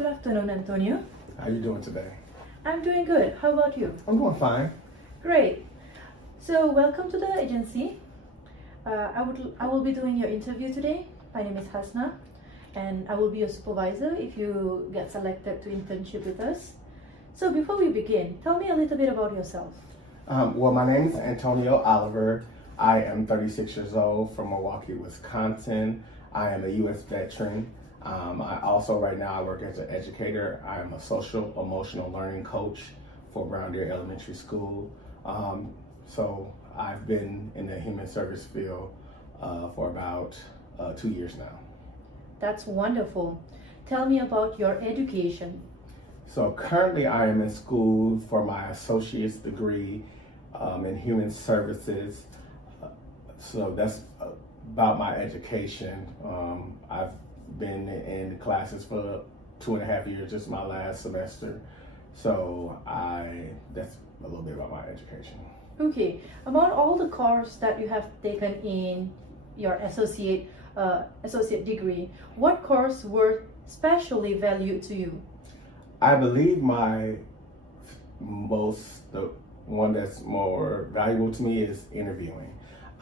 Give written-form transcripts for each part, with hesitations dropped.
Good afternoon, Antonio. How you doing today? I'm doing good. How about you? I'm doing fine. Great. So, welcome to the agency. I will be doing your interview today. My name is Hasna, and I will be your supervisor if you get selected to internship with us. So, before we begin, tell me a little bit about yourself. Well, my name is Antonio Oliver. I am 36 years old from Milwaukee, Wisconsin. I am a U.S. veteran. I also, right now, I work as an educator. I am a social emotional learning coach for Brown Deer Elementary School. So I've been in the human service field for about 2 years now. That's wonderful. Tell me about your education. So currently I am in school for my associate's degree in human services. So that's about my education. I've been in classes for 2.5 years, just my last semester. So that's a little bit about my education. Okay, among all the courses that you have taken in your associate degree, what course were especially valued to you? I believe the one that's more valuable to me is interviewing.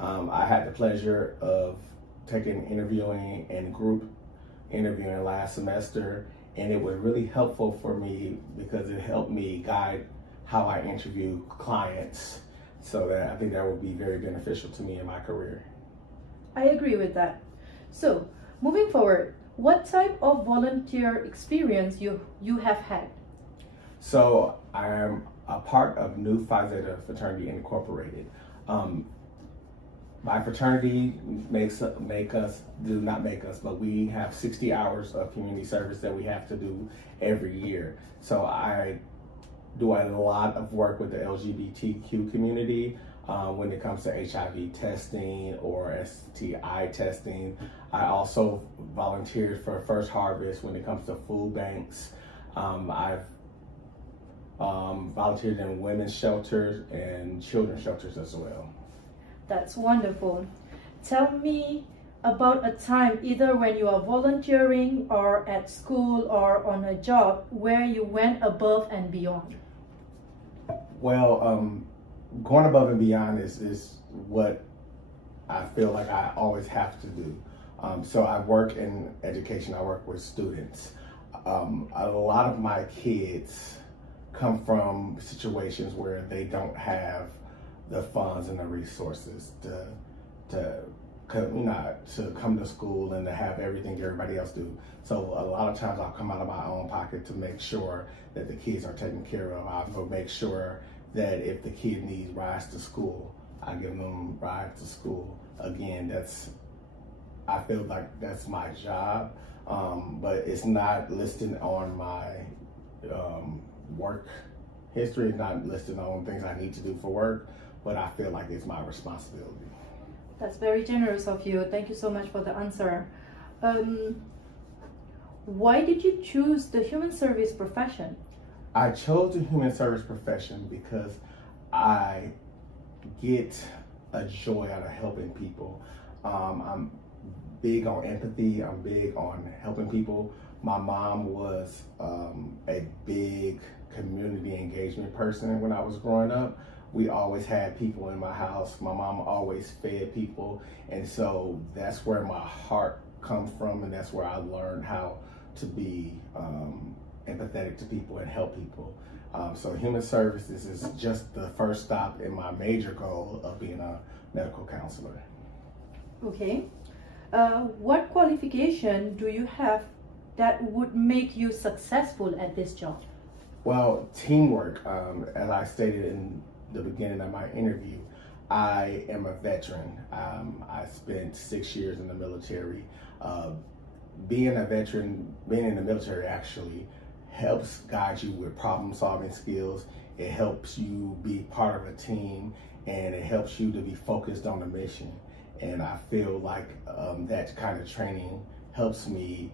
I had the pleasure of taking interviewing and group interviewing last semester, and it was really helpful for me because it helped me guide how I interview clients. So that I think that would be very beneficial to me in my career. I agree with that. So, moving forward, what type of volunteer experience you have had? So I am a part of Nu Phi Zeta Fraternity Incorporated. My fraternity but we have 60 hours of community service that we have to do every year. So I do a lot of work with the LGBTQ community when it comes to HIV testing or STI testing. I also volunteered for First Harvest when it comes to food banks. I've volunteered in women's shelters and children's shelters as well. That's wonderful. Tell me about a time either when you are volunteering or at school or on a job where you went above and beyond. Well, going above and beyond is what I feel like I always have to do. So I work in education, I work with students. A lot of my kids come from situations where they don't have the funds and the resources to come to school and to have everything everybody else do. So a lot of times I'll come out of my own pocket to make sure that the kids are taken care of. I'll make sure that if the kid needs rides to school, I give them rides to school. Again, I feel like that's my job, but it's not listed on my work history. It's not listed on things I need to do for work, but I feel like it's my responsibility. That's very generous of you. Thank you so much for the answer. Why did you choose the human service profession? I chose the human service profession because I get a joy out of helping people. I'm big on empathy. I'm big on helping people. My mom was a big community engagement person when I was growing up. We always had people in my house. My mom always fed people. And so that's where my heart comes from, and that's where I learned how to be empathetic to people and help people. So human services is just the first stop in my major goal of being a medical counselor. Okay. What qualification do you have that would make you successful at this job? Well, teamwork. As I stated in the beginning of my interview, I am a veteran. I spent 6 years in the military. Being a veteran, being in the military actually helps guide you with problem solving skills. It helps you be part of a team, and it helps you to be focused on the mission. And I feel like that kind of training helps me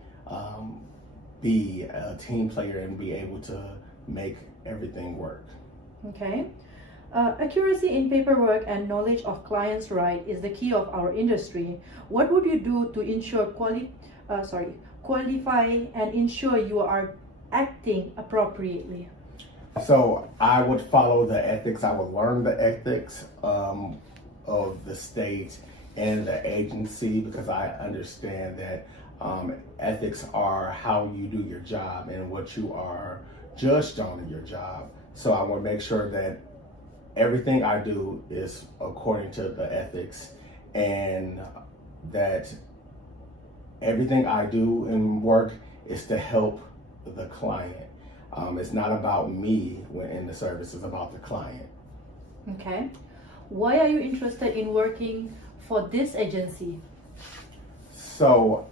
be a team player and be able to make everything work. Okay. Accuracy in paperwork and knowledge of clients' rights is the key of our industry. What would you do to ensure qualify and ensure you are acting appropriately? So I would follow the ethics. I would learn the ethics of the state and the agency, because I understand that ethics are how you do your job and what you are judged on in your job. So I want to make sure that everything I do is according to the ethics, and that everything I do in work is to help the client. It's not about me when in the service, it's about the client. Okay. Why are you interested in working for this agency? So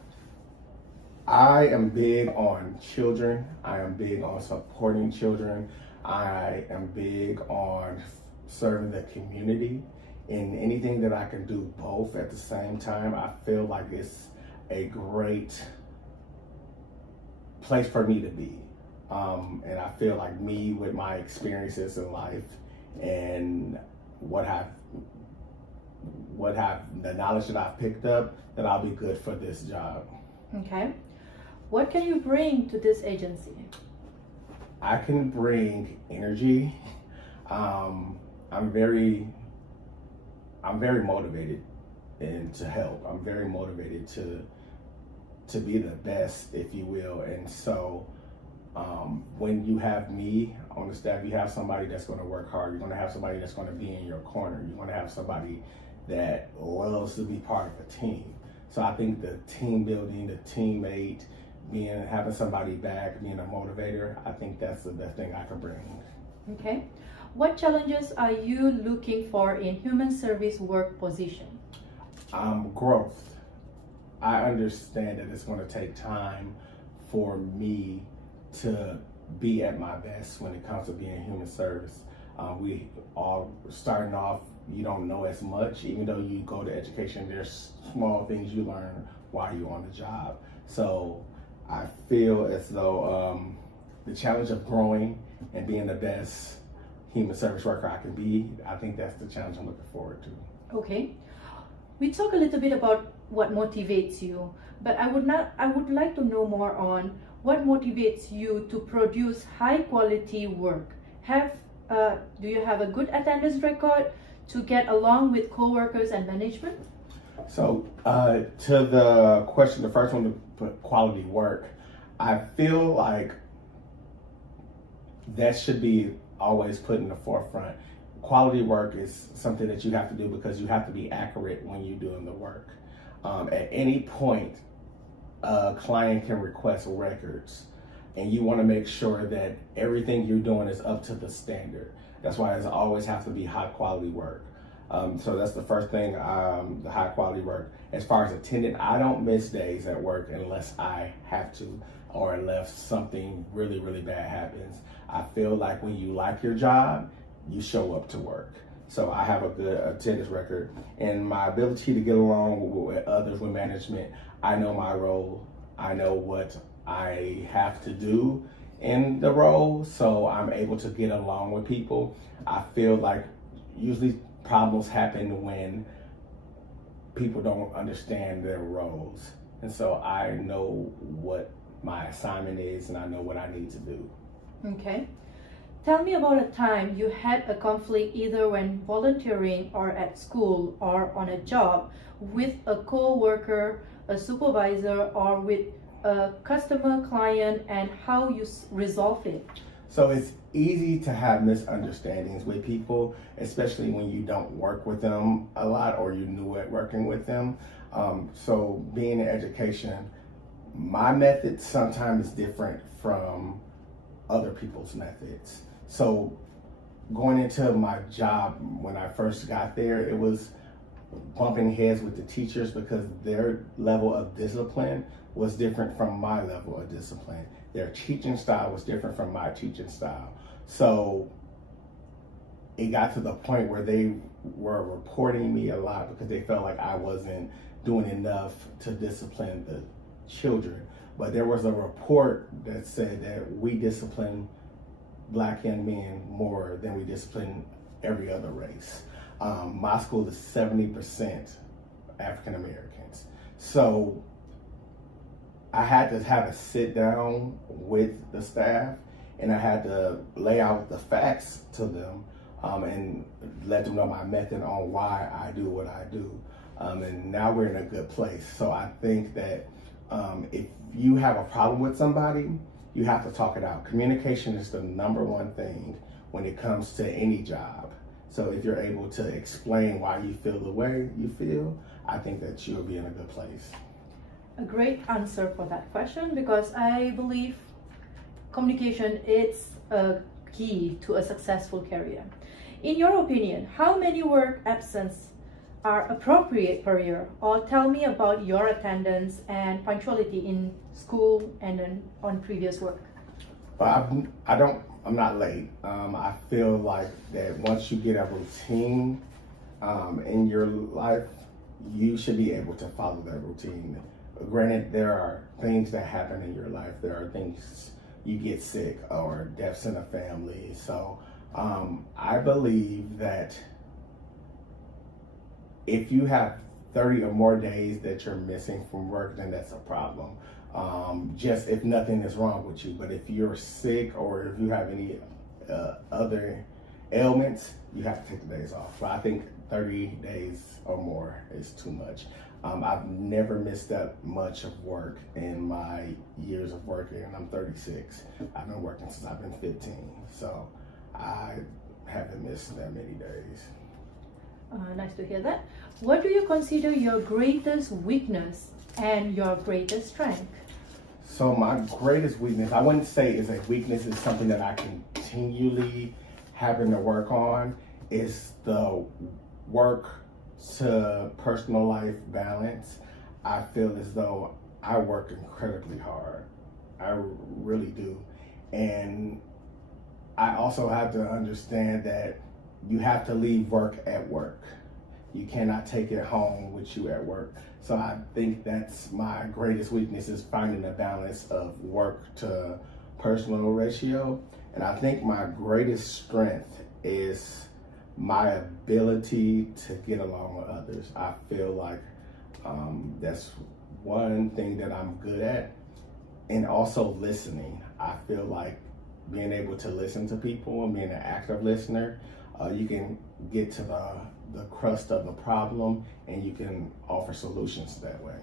I am big on children. I am big on supporting children. I am big on serving the community. In anything that I can do both at the same time, I feel like it's a great place for me to be. And I feel like me, with my experiences in life and the knowledge that I've picked up, that I'll be good for this job. Okay. What can you bring to this agency? I can bring energy. I'm very motivated and to help. I'm very motivated to be the best, if you will. And so when you have me on the staff, you have somebody that's going to work hard. You're going to have somebody that's going to be in your corner. You're going to have somebody that loves to be part of a team. So I think the team building, the teammate, having somebody back, being a motivator, I think that's the best thing I can bring. Okay. What challenges are you looking for in human service work position? Growth. I understand that it's going to take time for me to be at my best when it comes to being in human service. We all starting off, you don't know as much. Even though you go to education, there's small things you learn while you're on the job. So I feel as though the challenge of growing and being the best human service worker I can be, I think that's the challenge I'm looking forward to. Okay. We talk a little bit about what motivates you, but I would like to know more on what motivates you to produce high quality work. Do you have a good attendance record to get along with coworkers and management? So to the question, the first one, to put quality work, I feel like that should be always put in the forefront. Quality work is something that you have to do because you have to be accurate when you're doing the work. At any point, a client can request records, and you want to make sure that everything you're doing is up to the standard. That's why it always has to be high quality work. So that's the first thing, the high quality work. As far as attendance, I don't miss days at work unless I have to, or unless something really, really bad happens. I feel like when you like your job, you show up to work. So I have a good attendance record, and my ability to get along with others, with management. I know my role. I know what I have to do in the role, so I'm able to get along with people. I feel like usually problems happen when people don't understand their roles. And so I know what my assignment is, and I know what I need to do. Okay. Tell me about a time you had a conflict either when volunteering or at school or on a job with a co-worker, a supervisor, or with a customer, client, and how you resolve it. So it's easy to have misunderstandings with people, especially when you don't work with them a lot or you're new at working with them. So being in education, my method sometimes is different from other people's methods. So going into my job when I first got there, it was bumping heads with the teachers because their level of discipline was different from my level of discipline. Their teaching style was different from my teaching style. So it got to the point where they were reporting me a lot because they felt like I wasn't doing enough to discipline the children. But there was a report that said that we discipline Black young men more than we discipline every other race. My school is 70% African Americans. So I had to have a sit down with the staff, and I had to lay out the facts to them, and let them know my method on why I do what I do. And now we're in a good place. So I think that if you have a problem with somebody, you have to talk it out. Communication is the number one thing when it comes to any job. So if you're able to explain why you feel the way you feel, I think that you'll be in a good place. A great answer for that question, because I believe communication is a key to a successful career. In your opinion, how many work absence are appropriate per year? Or tell me about your attendance and punctuality in school and then on previous work. But I'm not late. I feel like that once you get a routine in your life, you should be able to follow that routine. Granted, there are things that happen in your life. There are things, you get sick or deaths in a family. So I believe that if you have 30 or more days that you're missing from work, then that's a problem. Just if nothing is wrong with you. But if you're sick or if you have any other ailments, you have to take the days off. But I think 30 days or more is too much. I've never missed that much of work in my years of working, and I'm 36. I've been working since I've been 15, so I haven't missed that many days. Nice to hear that. What do you consider your greatest weakness and your greatest strength? So my greatest weakness, I wouldn't say is a weakness, it's something that I continually having to work on, is the work to personal life balance. I feel as though I work incredibly hard. I really do. And I also have to understand that you have to leave work at work. You cannot take it home with you at work. So I think that's my greatest weakness, is finding a balance of work to personal ratio. And I think my greatest strength is my ability to get along with others. I feel like that's one thing that I'm good at. And also listening. I feel like being able to listen to people and being an active listener, you can get to the crust of the problem and you can offer solutions that way.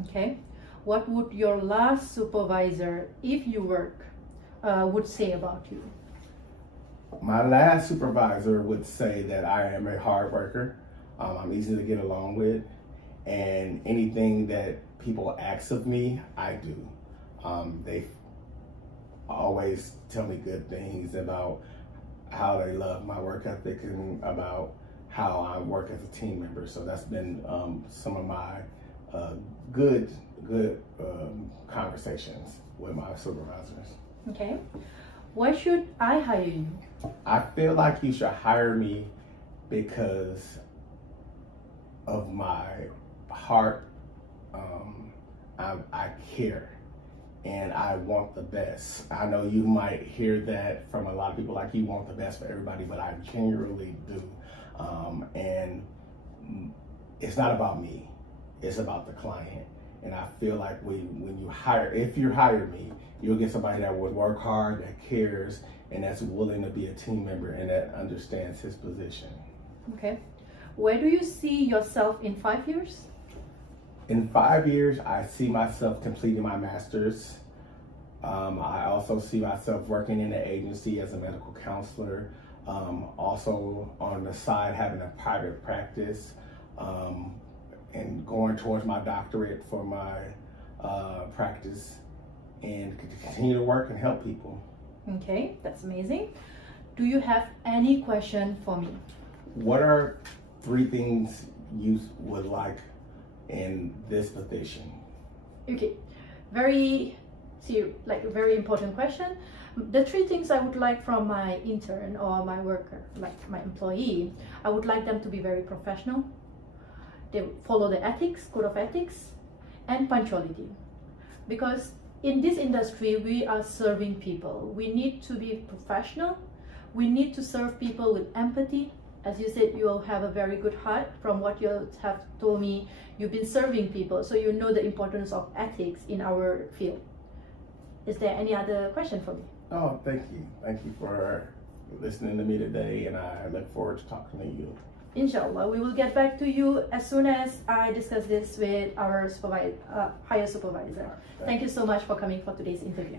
Okay. What would your last supervisor, if you work, would say about you? My last supervisor would say that I am a hard worker. I'm easy to get along with, and anything that people ask of me, I do. They always tell me good things about how they love my work ethic and about how I work as a team member. So that's been some of my good conversations with my supervisors. Okay. Why should I hire you? I feel like you should hire me because of my heart. I care and I want the best. I know you might hear that from a lot of people, like you want the best for everybody, but I genuinely do. And it's not about me, it's about the client. And I feel like when you hire, if you hire me, you'll get somebody that would work hard, that cares, and that's willing to be a team member and that understands his position. Okay. Where do you see yourself in 5 years? In 5 years, I see myself completing my master's. I also see myself working in an agency as a medical counselor. Also on the side, having a private practice, and going towards my doctorate for my practice, and continue to work and help people. Okay, that's amazing. Do you have any question for me? What are 3 things you would like in this position? Okay, very important question. The 3 things I would like from my intern or my worker, like my employee, I would like them to be very professional. They follow the ethics, code of ethics, and punctuality. Because in this industry, we are serving people. We need to be professional. We need to serve people with empathy, as you said, you have a very good heart. From what you have told me, you've been serving people, so you know the importance of ethics in our field. Is there any other question for me? Oh, thank you. Thank you for listening to me today, and I look forward to talking to you. Inshallah, we will get back to you as soon as I discuss this with our higher supervisor. Thank you so much for coming for today's interview.